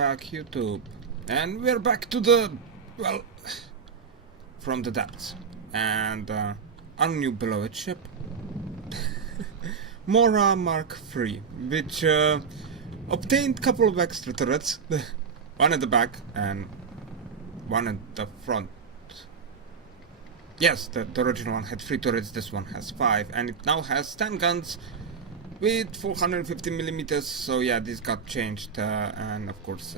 back, YouTube. And we're back to the, well, from the depths. And our new beloved ship. Mora Mark III, which obtained a couple of extra turrets. One at the back and one at the front. Yes, the original one had 3 turrets, this one has 5. And it now has 10 guns with 450mm, so yeah, this got changed, and of course,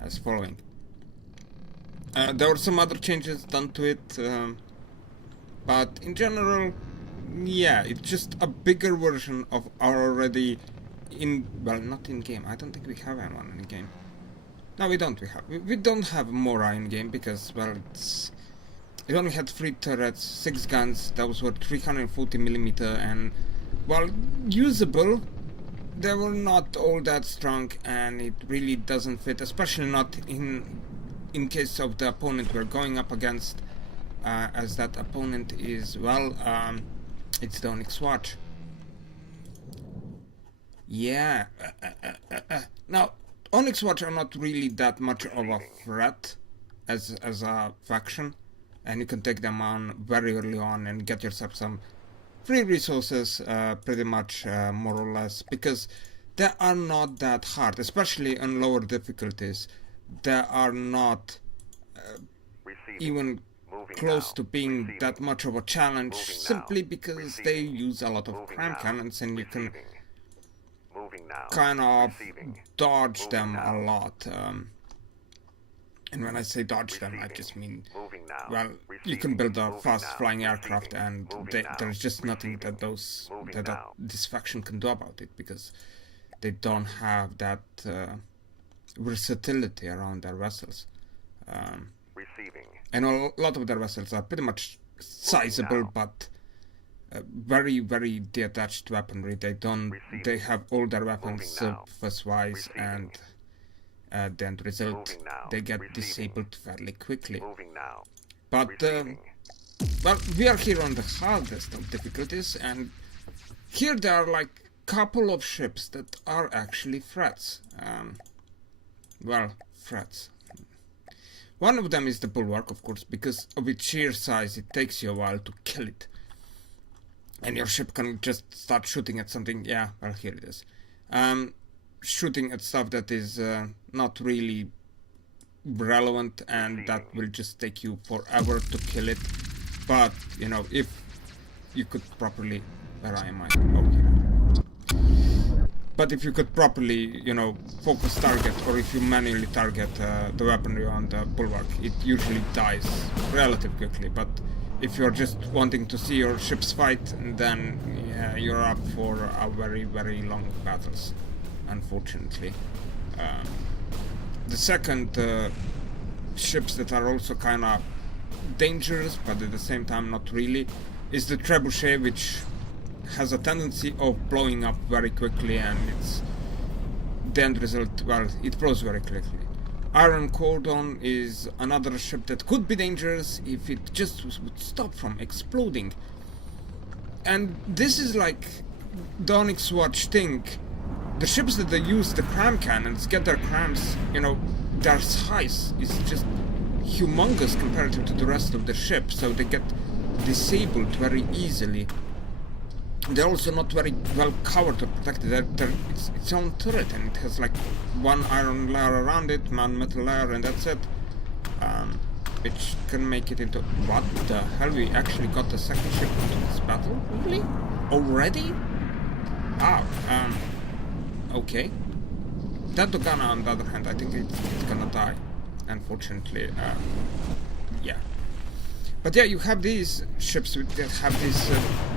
as following. There were some other changes done to it, but in general, yeah, it's just a bigger version of our already well, not in game. I don't think we have anyone in game. No, we don't. We don't have Mora in game because, well, it only had 3 turrets, 6 guns. Those were 340mm, and while usable, they were not all that strong, and it really doesn't fit, especially not in case of the opponent we're going up against, as that opponent is, well, it's the Onyx Watch. Yeah. Now, Onyx Watch are not really that much of a threat as a faction, and you can take them on very early on and get yourself some free resources, pretty much, more or less, because they are not that hard, especially on lower difficulties. They are not even close to being that much of a challenge, simply because they use a lot of cram cannons and you can kind of dodge them a lot. And when I say dodge them, I just mean, well, you can build a fast-flying aircraft, and there's just nothing that this faction can do about it, because they don't have that versatility around their vessels. And a lot of their vessels are pretty much sizable, but very, very detached weaponry. They have all their weapons surface-wise, and the end result, they get disabled fairly quickly. But, well, we are here on the hardest of difficulties, and here there are like a couple of ships that are actually threats. Well, threats. One of them is the Bulwark, of course, because of its sheer size, it takes you a while to kill it. And your ship can just start shooting at something. Yeah, well, here it is. Shooting at stuff that is not really relevant, and that will just take you forever to kill it. But, you know, if you could properly... Where am I? Oh, here. But if you could properly, you know, focus target, or if you manually target the weaponry on the Bulwark, it usually dies relatively quickly. But if you're just wanting to see your ships fight, then yeah, you're up for a very, very long battles, unfortunately. The second ships that are also kind of dangerous, but at the same time not really, is the Trebuchet, which has a tendency of blowing up very quickly, and it's the end result, well, it blows very quickly. Iron Cordon is another ship that could be dangerous if it just would stop from exploding. And this is like the Onyx Watch thing. The ships that they use the cram cannons get their crams, you know, their size is just humongous compared to the rest of the ship, so they get disabled very easily. They're also not very well covered or protected. It's its own turret, and it has like one iron layer around it, one metal layer, and that's it. Which can make it into... What the hell? We actually got the second ship into this battle? Really? Already? Wow. Okay. That Dogana, on the other hand, I think it's gonna die. Unfortunately. Yeah. But yeah, you have these ships that have these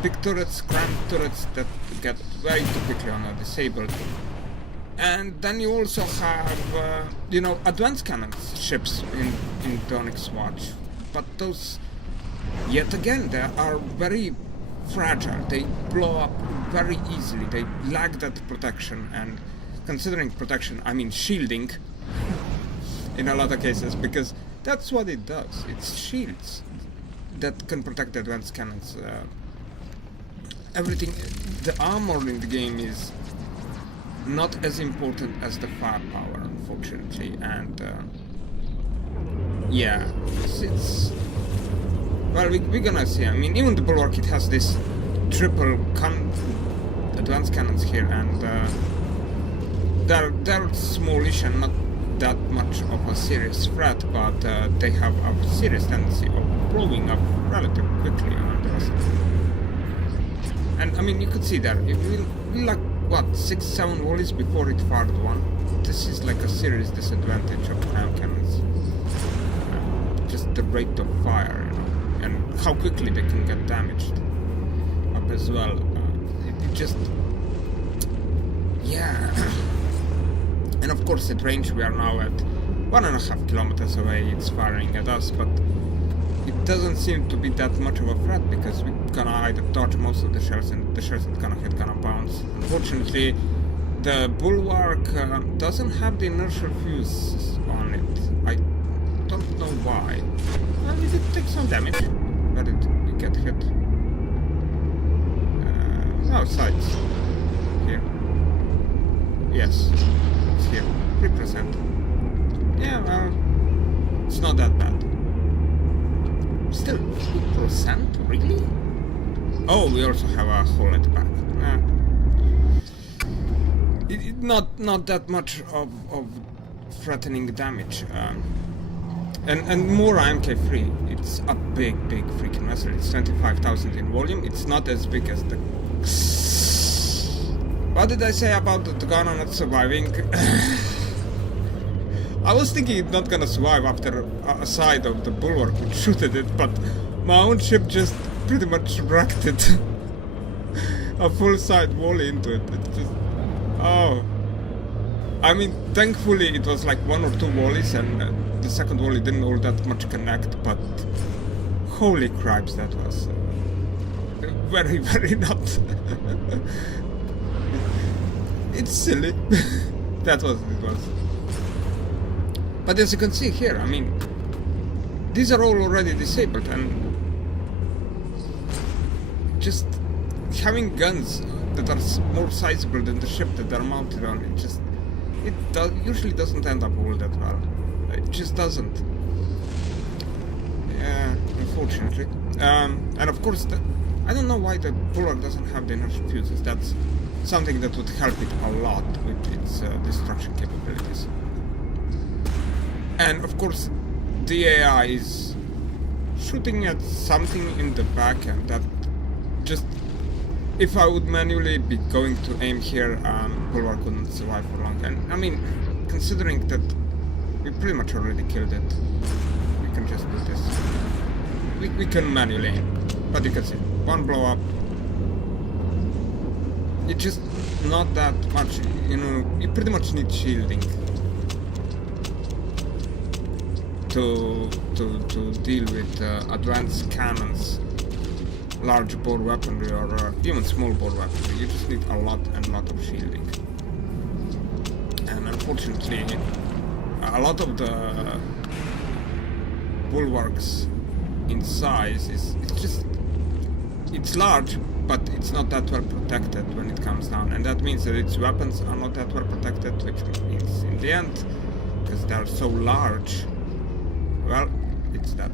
big turrets, cram turrets that get very quickly on a disabled. And then you also have, you know, advanced cannon ships in the Onyx Watch. But those, yet again, they are very fragile. They blow up very easily. They lack that protection, and considering protection, I mean shielding in a lot of cases, because that's what it does. It's shields that can protect the advanced cannons. Everything, the armor in the game is not as important as the firepower, unfortunately, and yeah, it's well, we're gonna see. I mean, even the Bulwark, it has this triple advanced cannons here, and they're smallish and not that much of a serious threat, but they have a serious tendency of blowing up relatively quickly under us. And I mean, you could see that it will like what 6-7 volleys before it fired one. This is like a serious disadvantage of hand cannons. Just the rate of fire, you know, and how quickly they can get damaged up as well. It just, yeah. And of course, at range, we are now at 1.5 kilometers away. It's firing at us, but it doesn't seem to be that much of a threat because we're gonna either dodge most of the shells, and the shells that gonna hit gonna bounce. Unfortunately, the Bulwark doesn't have the inertial fuse on it. I don't know why. Well, we did take some damage. Where did we get hit? Oh, sides. Here. Yes. It's here. 3%. Yeah, well, it's not that bad. Still, 2%? Really? Oh, we also have a hole at the back. Not that much of threatening damage. And more MK3. It's a big freaking vessel. It's 25,000 in volume. It's not as big as the... What did I say about the gunner not surviving? I was thinking it's not gonna survive after a side of the Bulwark would shoot at it, but my own ship just pretty much wrecked it. A full side volley into it. It's just... Oh. I mean, thankfully it was like 1 or 2 volleys, and the second volley didn't all that much connect, but holy cripes, that was very not. It's silly. That's what it was. But as you can see here, I mean, these are all already disabled, and just having guns that are more sizable than the ship that they're mounted on, it usually doesn't end up all that well. It just doesn't. Yeah, unfortunately. And of course, I don't know why the Bulwark doesn't have the inertial fuses. That's something that would help it a lot with its destruction capabilities. And of course, the AI is shooting at something in the back, and that just... If I would manually be going to aim here, Bulwark wouldn't survive for long. And I mean, considering that we pretty much already killed it, we can just do this. We can manually aim, but you can see, one blow up. It's just not that much, you know, you pretty much need shielding to deal with advanced cannons, large bore weaponry, or even small bore weaponry. You just need a lot of shielding. And unfortunately, a lot of the Bulwarks in size it's large, but it's not that well protected when it comes down, and that means that its weapons are not that well protected, which means in the end, because they're so large, well, it's that.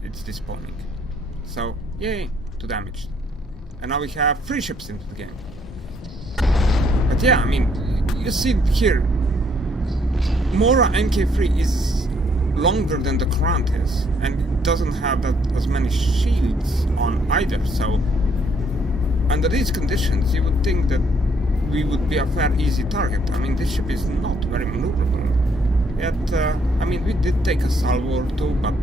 It's despawning. So, yay, 2 damage. And now we have 3 ships into the game. But yeah, I mean, you see here, Mora MK3 is longer than the Courant is, and it doesn't have as many shields on either, so under these conditions you would think that we would be a fair easy target. I mean, this ship is not very maneuverable. Yet, I mean, we did take a salvo or 2, but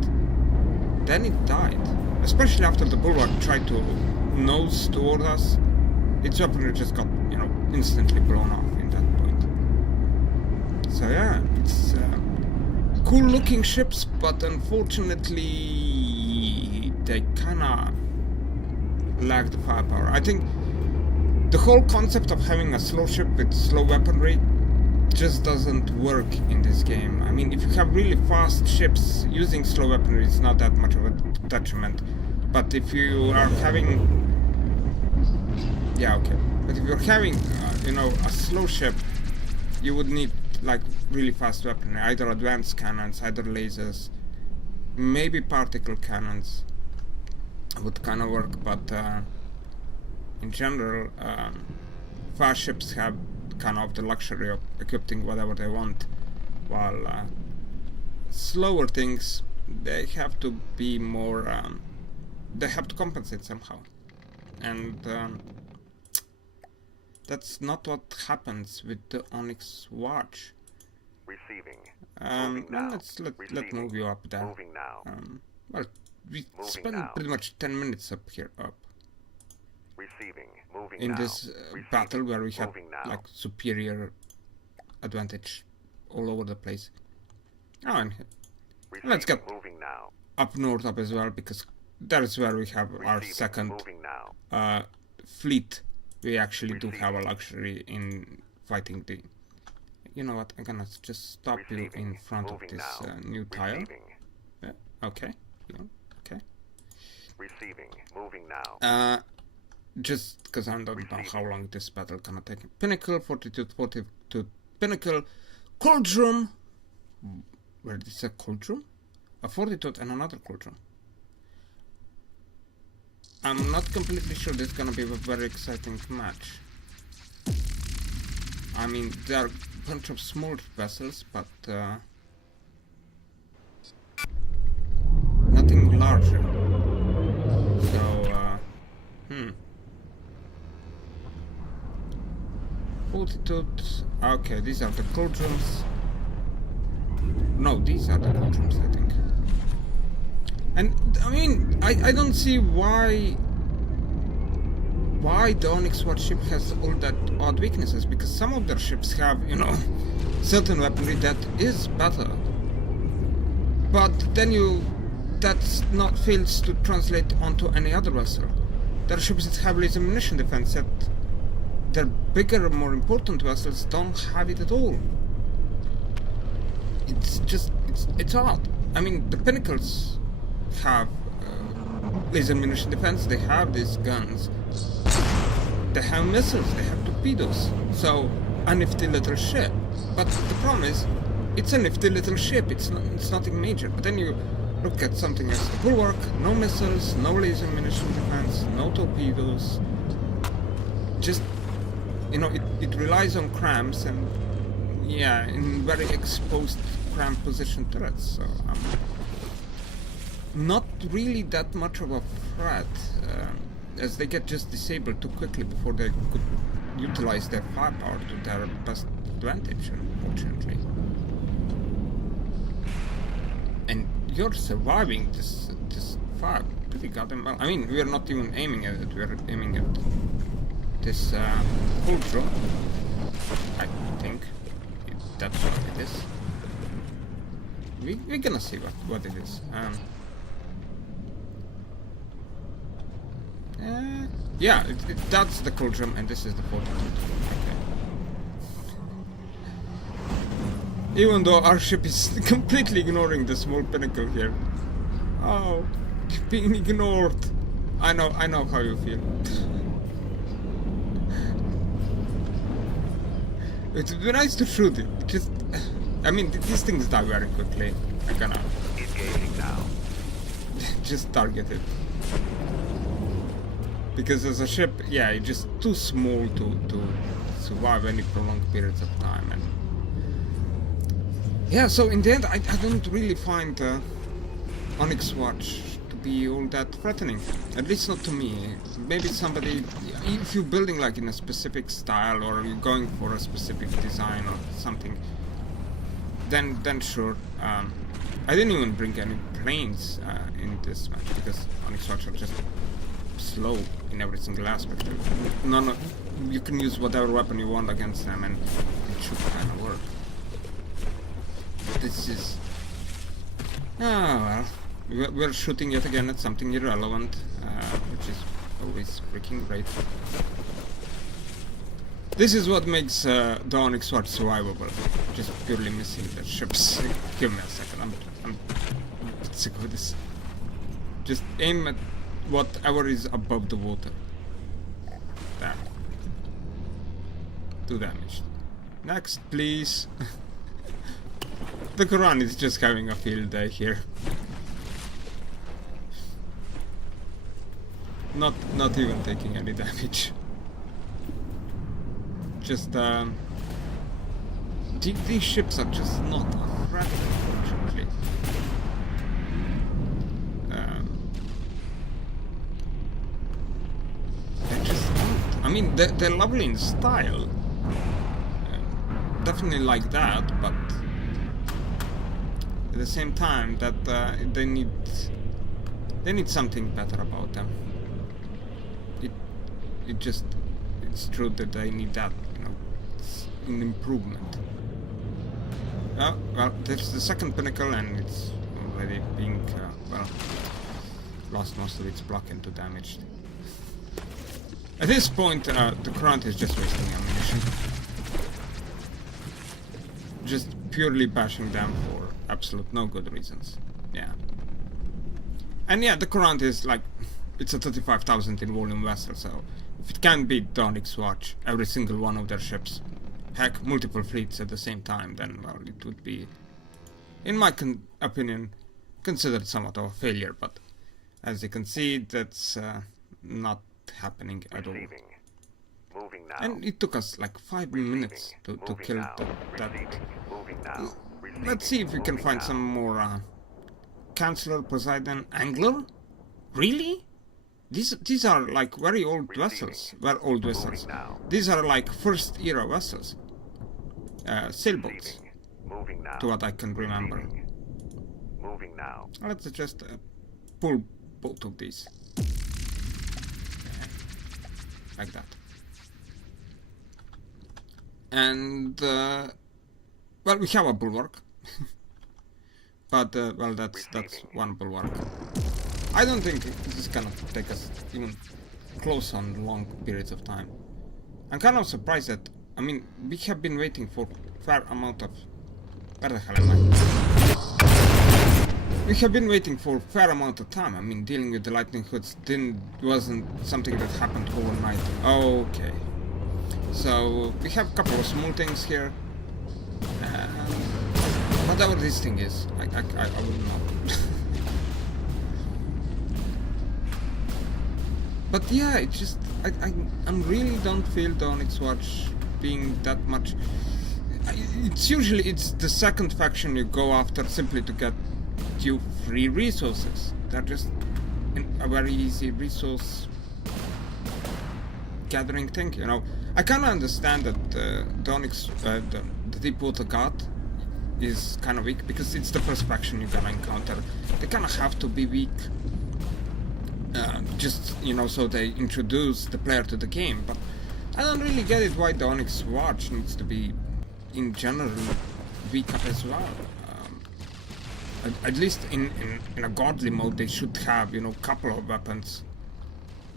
then it died. Especially after the Bulwark tried to nose toward us, its weaponry just got, you know, instantly blown off in that point. So yeah, it's cool looking ships, but unfortunately they kinda lack the firepower. I think the whole concept of having a slow ship with slow weaponry just doesn't work in this game. I mean, if you have really fast ships, using slow weaponry is not that much of a detriment. But if you are having... Yeah, okay. But if you're having, you know, a slow ship, you would need like really fast weaponry, either advanced cannons, either lasers, maybe particle cannons would kind of work, but in general, fast ships have kind of the luxury of equipping whatever they want, while slower things, they have to be more, they have to compensate somehow, and that's not what happens with the Onyx Watch. Receiving. Well, let's move you up there. Moving now. Well, we spent now. pretty much 10 minutes up here, Receiving. Moving in now. this Receiving. battle where we had Moving now. like superior advantage all over the place. Oh, and Receiving. let's get Moving now. up north up as well, because that is where we have our Receiving. second Moving now. fleet. We actually do have a Receiving. luxury in fighting the... You know what, I'm gonna just stop you Receiving. in front of Moving this now. new tile. Receiving. Yeah, okay. Yeah, okay. Receiving. Moving now. Just because I don't know how long this battle gonna take. Pinnacle, 42 Pinnacle, Cauldron. Where did it say Cauldron? A Fortitude and another Cauldron. I'm not completely sure this is gonna be a very exciting match. I mean, there are a bunch of small vessels, but nothing larger. So, Fortitude. Okay, these are the cauldrons. No, these are the cauldrons, I think. And I mean, I don't see why the Onyx Watch ship has all that odd weaknesses, because some of their ships have, you know, certain weaponry that is better. But then that's not fails to translate onto any other vessel. There are ships that have laser ammunition defense that their bigger, more important vessels don't have it at all. It's just, it's odd. I mean, the Pinnacles have laser ammunition defense, they have these guns, they have missiles, they have torpedoes, so a nifty little ship. But the problem is, it's a nifty little ship, it's nothing major. But then you look at something as the Bulwark, no missiles, no laser ammunition defense, no torpedoes, just, you know, it relies on crams and, yeah, in very exposed cram position turrets, so not really that much of a threat, as they get just disabled too quickly before they could utilize their firepower to their best advantage, unfortunately. And you're surviving this fire pretty goddamn well. I mean, we're not even aiming at it, we're aiming at this cauldron, I think. That's what it is. We're gonna see what it is. Yeah, that's the cauldron, and this is the Fortitude. Okay. Even though our ship is completely ignoring the small pinnacle here. Oh, being ignored. I know how you feel. It would be nice to shoot it. Just, I mean, these things die very quickly. I'm gonna Engaging now. just target it. Because as a ship, yeah, it's just too small to survive any prolonged periods of time. And yeah, so in the end, I don't really find Onyx Watch to be all that threatening. At least not to me. Maybe somebody, if you're building like in a specific style, or you're going for a specific design or something, then sure. I didn't even bring any planes in this match, because Onyx Watch are just slow in every single aspect. You can use whatever weapon you want against them, and it should kind of work. This is... well, we're shooting yet again at something irrelevant, which is always freaking great. This is what makes the Onyx Watch survivable, just purely missing the ships. Give me a second, I'm sick of this. Just aim at whatever is above the water. There. 2 damage. Next, please. The Quran is just having a field day here. Not even taking any damage. Just these ships are just not a threat, unfortunately. They're just not. I mean, they're lovely in style. Definitely like that, but at the same time, that they need something better about them. It's true that they need that, you know, an improvement. Well, there's the second pinnacle, and it's already being lost most of its block into damage. At this point, the Current is just wasting ammunition. Just purely bashing them for absolute no good reasons. Yeah. And yeah, the Current is like, it's a 35,000 in volume vessel, so if it can beat the Onyx Watch, every single one of their ships, heck, multiple fleets at the same time, then, well, it would be, in my opinion, considered somewhat of a failure, but as you can see, that's not happening at all. Moving now. And it took us like 5 minutes to kill that. Let's see if we can find some more Chancellor, Poseidon, Angler? Really? These are like very old vessels. Well, old vessels. These are like first era vessels. Sailboats. To what I can remember. Moving now. Let's just pull both of these. Like that. And well, we have a bulwark. But well, that's one bulwark. I don't think this is gonna take us even close on long periods of time. I'm kind of surprised that, I mean, we have been waiting for fair amount of... Where the hell am I? We have been waiting for fair amount of time. I mean, dealing with the lightning hoods wasn't something that happened overnight. Okay. So, we have a couple of small things here. Whatever this thing is, I wouldn't know. But yeah, it just, I really don't feel the Onyx Watch being that much. It's usually the second faction you go after simply to get you free resources. They're just a very easy resource gathering thing, you know. I kind of understand that the Onyx, the Deepwater God is kind of weak because it's the first faction you're gonna encounter. They kind of have to be weak. Just, you know, so they introduce the player to the game, but I don't really get it why the Onyx Watch needs to be, in general, weak as well. At least in a godly mode, they should have, you know, a couple of weapons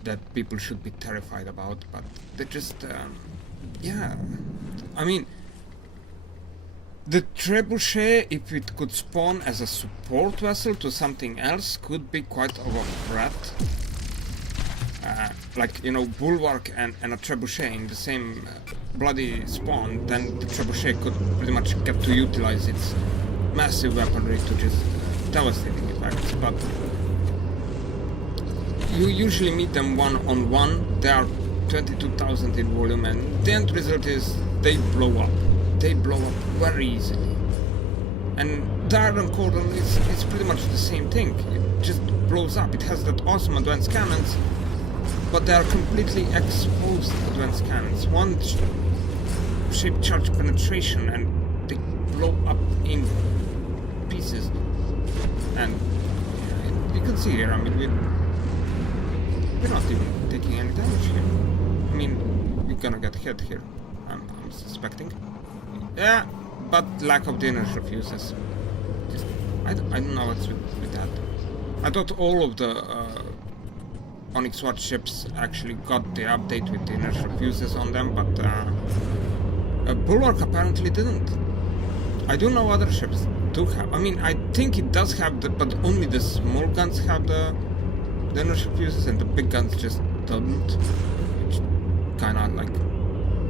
that people should be terrified about, but they just, yeah. I mean, the trebuchet, if it could spawn as a support vessel to something else, could be quite of a threat. Like, you know, bulwark and a trebuchet in the same bloody spawn, then the trebuchet could pretty much get to utilize its massive weaponry to just devastating effects. But you usually meet them one-on-one. They are 22,000 in volume, and the end result is they blow up. They blow up very easily. And the Iron Cordon is pretty much the same thing. It just blows up. It has that awesome advanced cannons, but they are completely exposed advanced cannons. One shape charge penetration and they blow up in pieces. And you can see here, I mean, we're not even taking any damage here. I mean, we're gonna get hit here, I'm suspecting. Yeah, but lack of the inertial fuses. Just, I don't know what's with that. I thought all of the Onyx Watch ships actually got the update with the inertial fuses on them, but Bulwark apparently didn't. I do know other ships do have. I mean, I think it does have the, but only the small guns have the inertial fuses, and the big guns just don't, which kind of like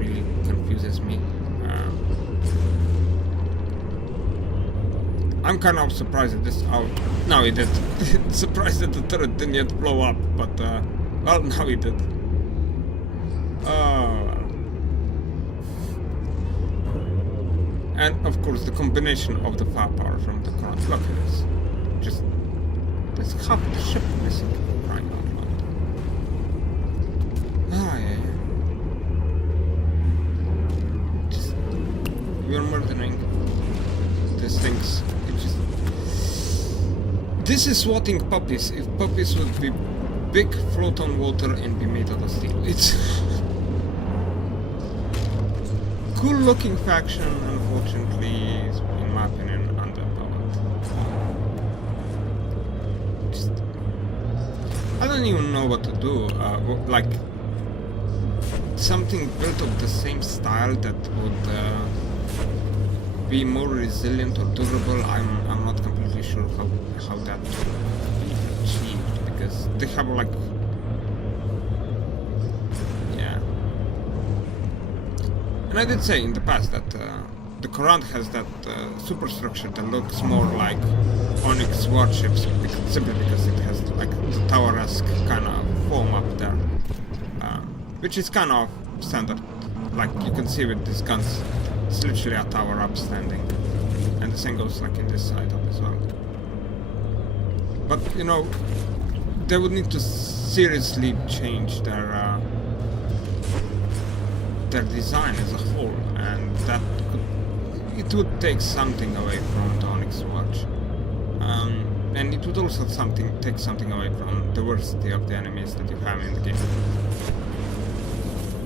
really confuses me. I'm kind of surprised at this. Oh, now it did. Surprised that the turret didn't yet blow up, but well, now it did. And of course, the combination of the firepower from the current. Look at this. Just there's half of the ship missing. Crying out loud. Ah, yeah. Just we're murdering these things. This is swatting puppies. If puppies would be big, float on water, and be made out of steel. It's cool-looking faction, unfortunately, is, in my opinion, underpowered. Just, I don't even know what to do. Like something built of the same style that would be more resilient or durable. I'm not completely sure how that would be achieved, because they have like, yeah. And I did say in the past that the Courant has that superstructure that looks more like Onyx Watch ships, simply because it has like the tower-esque kind of form up there, which is kind of standard. Like you can see with these guns, it's literally a tower up standing, and the same goes like in this side up as well. But you know, they would need to seriously change their design as a whole, and that it would take something away from the Onyx Watch, and it would also take something away from the diversity of the enemies that you have in the game.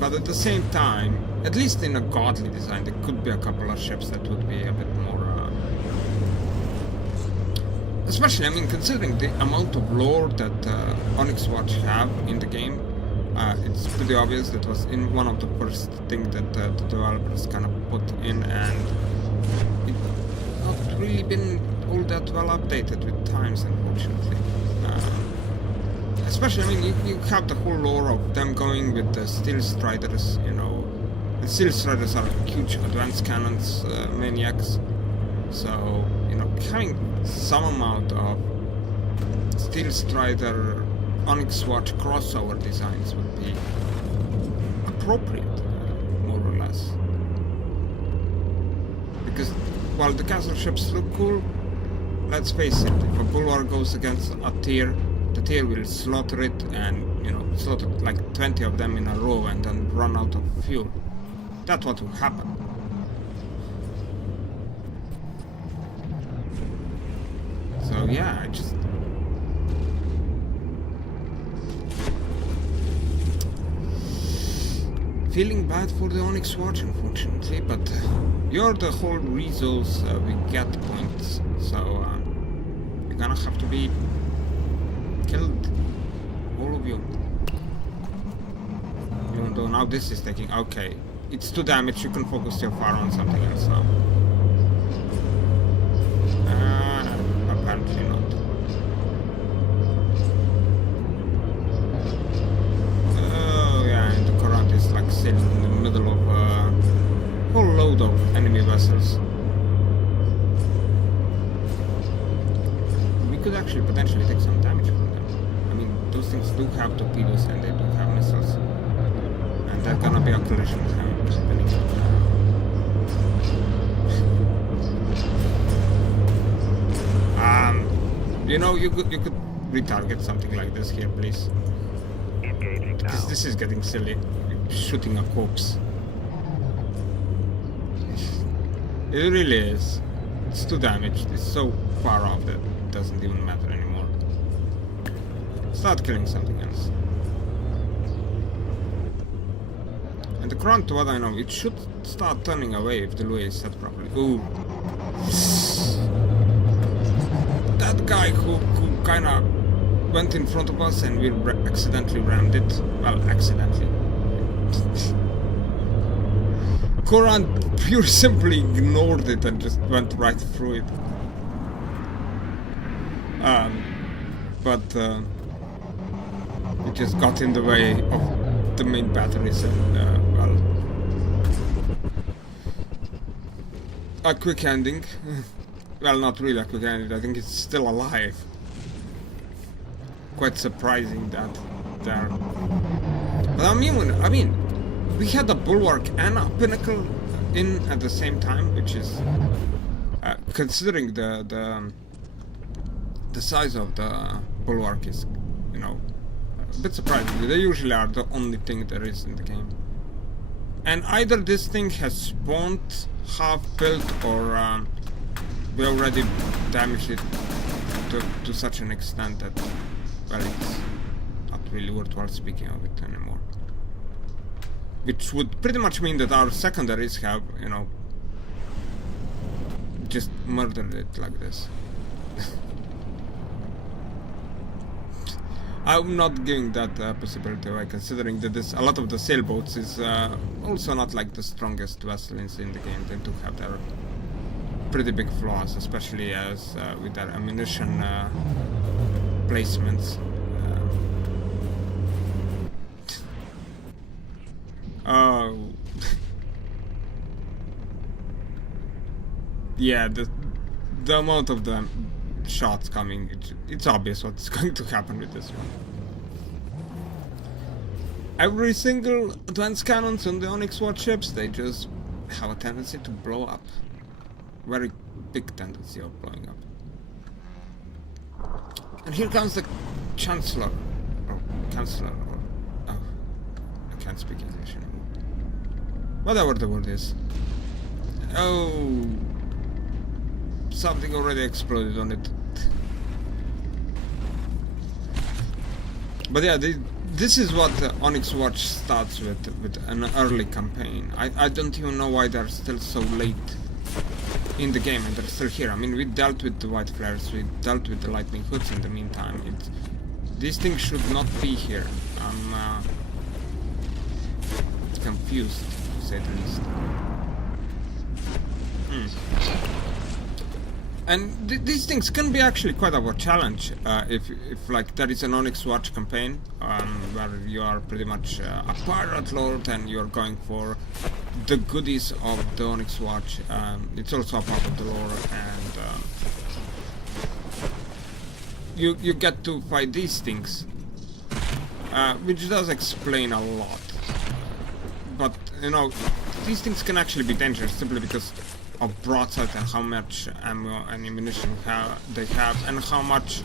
But at the same time, at least in a godly design, there could be a couple of ships that would be a bit more... especially, I mean, considering the amount of lore that Onyx Watch have in the game, it's pretty obvious that was in one of the first things that the developers kind of put in, and it's not really been all that well updated with times, unfortunately. Especially, I mean, you have the whole lore of them going with the Steel Striders, you know. And Steel Striders are huge advanced cannons, maniacs. So, you know, having some amount of Steel Strider Onyx Watch crossover designs would be appropriate, more or less. Because while the castle ships look cool, let's face it, if a bulwark goes against a tier, the tier will slaughter it, and, you know, slaughter like 20 of them in a row and then run out of fuel. That's what will happen. So yeah, I just... feeling bad for the Onyx Watch, unfortunately, but you're the whole resource we get points, so you're gonna have to be killed, all of you. Even though now this is taking... okay, it's 2 damage, you can focus your fire on something else now. Apparently not. Oh yeah, and the Courant is like sitting in the middle of a whole load of enemy vessels. We could actually potentially take some damage from them. I mean, those things do have torpedoes and they do have missiles. And there's gonna be a collision happening. You know, you could retarget something like this here, please. Engaging now. Because this is getting silly. You're shooting a corpse. It really is. It's too damaged. It's so far off that it doesn't even matter anymore. Start killing something else. And the Courant, what I know, it should start turning away if the Louis is set properly. Ooh. That guy who kind of went in front of us and we accidentally rammed it. Well, accidentally. Courant pure simply ignored it and just went right through it. But it just got in the way of the main batteries and, well, a quick ending. Well, not really a quick ending. I think it's still alive. Quite surprising that there. But I mean, we had a bulwark and a pinnacle in at the same time, which is considering the size of the bulwark is, you know, a bit surprising. They usually are the only thing there is in the game. And either this thing has spawned half built, or we already damaged it to such an extent that, well, it's not really worthwhile speaking of it anymore. Which would pretty much mean that our secondaries have, you know, just murdered it like this. I'm not giving that possibility away, considering that a lot of the sailboats is also not like the strongest vessels in the game. They do have their pretty big flaws, especially as with their ammunition placements. Oh, yeah, the amount of the shots coming, it's obvious what's going to happen with this one. Every single advanced cannons on the Onyx Watch ships, they just have a tendency to blow up. Very big tendency of blowing up. And here comes the Chancellor, or Chancellor, or... oh, I can't speak English anymore. Whatever the word is. Oh... something already exploded on it. But yeah, this is what Onyx Watch starts with an early campaign. I don't even know why they're still so late in the game and they're still here. I mean, we dealt with the white flares, we dealt with the lightning hoods in the meantime. These things should not be here. I'm confused, to say the least. And these things can be actually quite of a challenge if like there is an Onyx Watch campaign where you are pretty much a pirate lord and you're going for the goodies of the Onyx Watch. It's also a part of the lore, and you get to fight these things, which does explain a lot. But you know, these things can actually be dangerous simply because of broadside and how much ammo and ammunition they have, and how much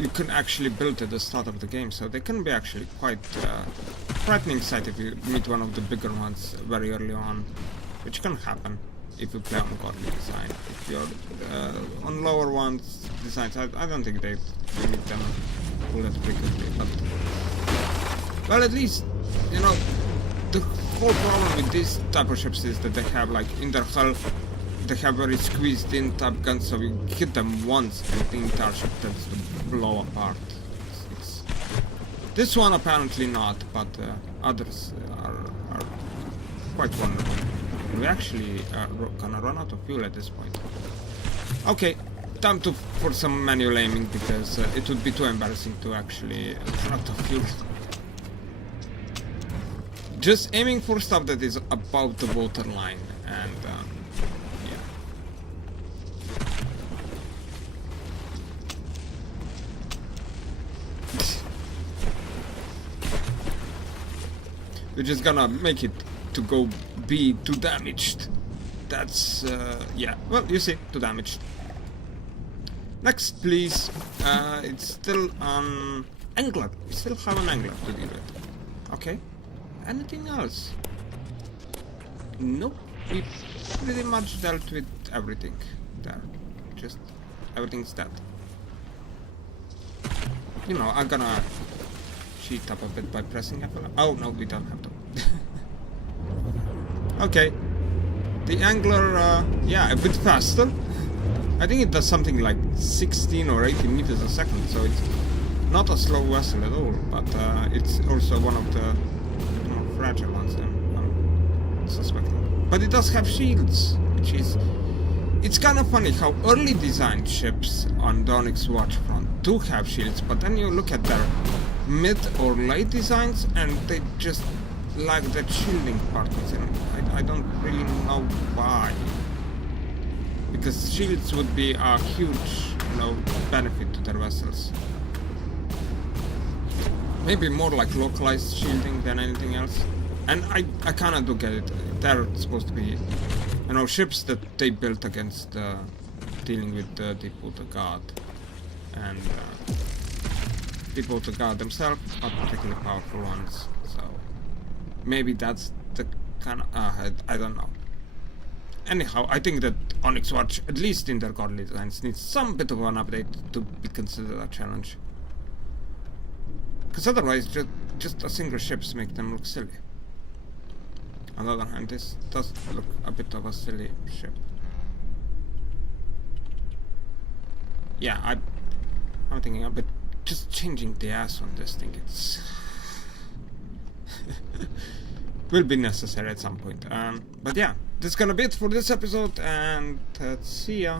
you can actually build at the start of the game. So they can be actually quite frightening sight if you meet one of the bigger ones very early on, which can happen if you play on godly design. If you're on lower ones designs, I don't think they meet them all that frequently. But well, at least you know. The whole problem with these type of ships is that they have, like, in their hull, they have very squeezed in type guns, so you hit them once and the entire ship tends to blow apart. This one apparently not, but others are quite vulnerable. We actually gonna run out of fuel at this point. Okay, time for some manual aiming, because it would be too embarrassing to actually run out of fuel. Just aiming for stuff that is above the waterline, and yeah. We're just gonna make it to go be too damaged. That's yeah. Well, you see, too damaged. Next, please. It's still an angler. We still have an angler to deal with. Okay. Anything else? Nope. We pretty much dealt with everything there. Just everything's dead. You know, I'm gonna cheat up a bit by pressing F11. Oh no, we don't have to. Okay. The angler, yeah, a bit faster. I think it does something like 16 or 18 meters a second, so it's not a slow vessel at all, but it's also one of the fragile ones, I'm suspecting. But it does have shields, which is... It's kind of funny how early designed ships on the Onyx Watch front do have shields, but then you look at their mid or late designs and they just lack that shielding part. I don't really know why. because shields would be a huge, benefit to their vessels. Maybe more like localized shielding than anything else. And I kinda do get it. They're supposed to be, ships that they built against dealing with the Deepwater Guard. And Deepwater Guard themselves are particularly powerful ones. So maybe that's the kind of... I don't know. Anyhow, I think that Onyx Watch, at least in their godly designs, needs some bit of an update to be considered a challenge. Because otherwise, just a single ships make them look silly. On the other hand, this does look a bit of a silly ship. Yeah, I'm thinking a bit just changing the ass on this thing. It's will be necessary at some point. But yeah, this is gonna be it for this episode, and see ya.